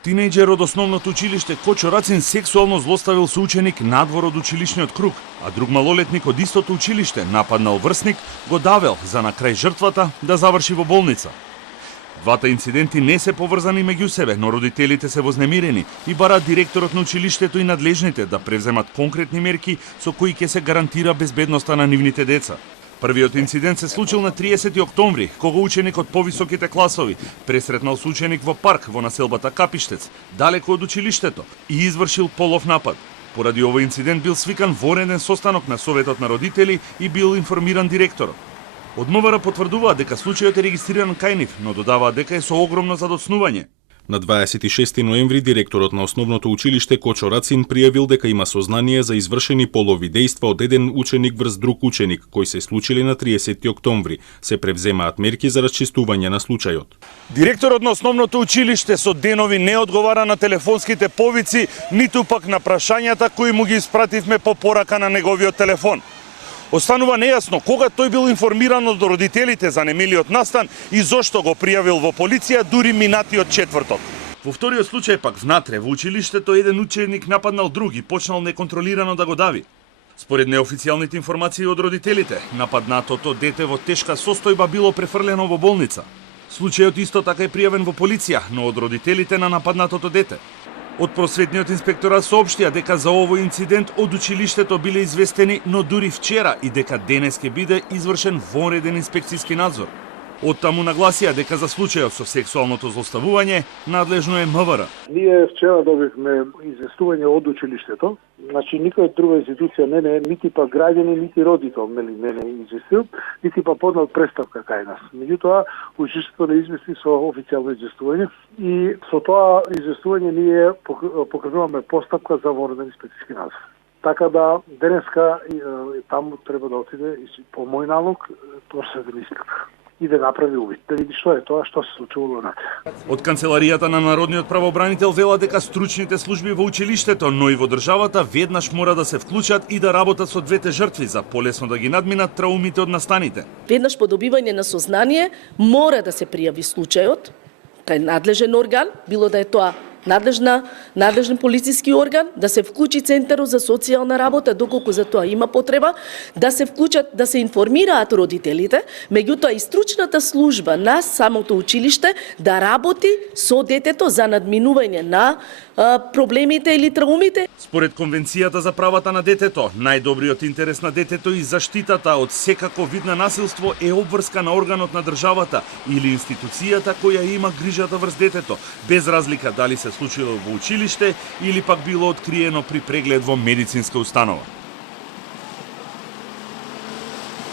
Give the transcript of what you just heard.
Тинејџер од основното училиште Кочо Рацин сексуално злоставил соученик надвор од училишниот круг, а друг малолетник од истото училиште нападнал врсник, го давел за на крај жртвата да заврши во болница. Двата инциденти не се поврзани меѓу себе, но родителите се вознемирени и бараат директорот на училиштето и надлежните да превземат конкретни мерки со кои ќе се гарантира безбедноста на нивните деца. Првиот инцидент се случил на 30 октомври, кога ученик од повисоките класови пресретнал со ученик во парк во населбата Капиштец, далеку од училиштето, и извршил полов напад. Поради овој инцидент бил свикан вореден состанок на Советот на родители и бил информиран директорот. Од МВР потврдуваат дека случајот е регистриран кај нив, но додаваат дека е со огромно задоцнување. На 26 ноември директорот на основното училиште Кочо Рацин пријавил дека има сознание за извршени полови дејства од еден ученик врз друг ученик, кои се случили на 30 октомври. Се превземаат мерки за расчистување на случајот. Директорот на основното училиште со денови не одговара на телефонските повици, ниту пак на прашањата кои му ги испративме по порака на неговиот телефон. Останува нејасно кога тој бил информиран од родителите за немилиот настан и зошто го пријавил во полиција дури минатиот четврток. Во вториот случај пак внатре во училиштето еден ученик нападнал друг и почнал неконтролирано да го дави. Според неофицијалните информации од родителите, нападнатото дете во тешка состојба било префрлено во болница. Случајот исто така е пријавен во полиција, но од родителите на нападнатото дете. Од просветниот инспекторат соопштија дека за овој инцидент од училиштето биле известени, но дури вчера и дека денес ќе биде извршен вонреден инспекцијски надзор. Од таму нагласија дека за случајот со сексуалното злоставување надлежно е МВР. Ние вчера добивме известување од училиштето. Значи никоја друга институција не, нити па граѓани, нити родител не известил, нити па поднал преставка кај нас. Меѓутоа, училиштето не извести со официјално известување и со тоа известување ние покренуваме постапка за вонреден инспекцијски надзор. Така да денеска таму треба да отиде и по мој налог просветен инспектор и да направи увид, да види што е тоа, што се случило онака. Од канцеларијата на Народниот правобранител вела дека стручните служби во училиштето, но и во државата веднаш мора да се вклучат и да работат со двете жртви за полесно да ги надминат траумите од настаните. Веднаш по добивање на сознание мора да се пријави случајот кај надлежен орган, било да е тоа надлежен полициски орган, да се вклучи Центарот за социјална работа, доколку за тоа има потреба, да се вклучат, да се информираат родителите, меѓутоа и стручната служба на самото училиште да работи со детето за надминување на проблемите или траумите. Според Конвенцијата за правата на детето, најдобриот интерес на детето и заштитата од секаков вид на насилство е обврска на органот на државата или институцијата која има грижата врз детето, без разлика дали се случило во училиште или пак било откриено при преглед во медицинска установа.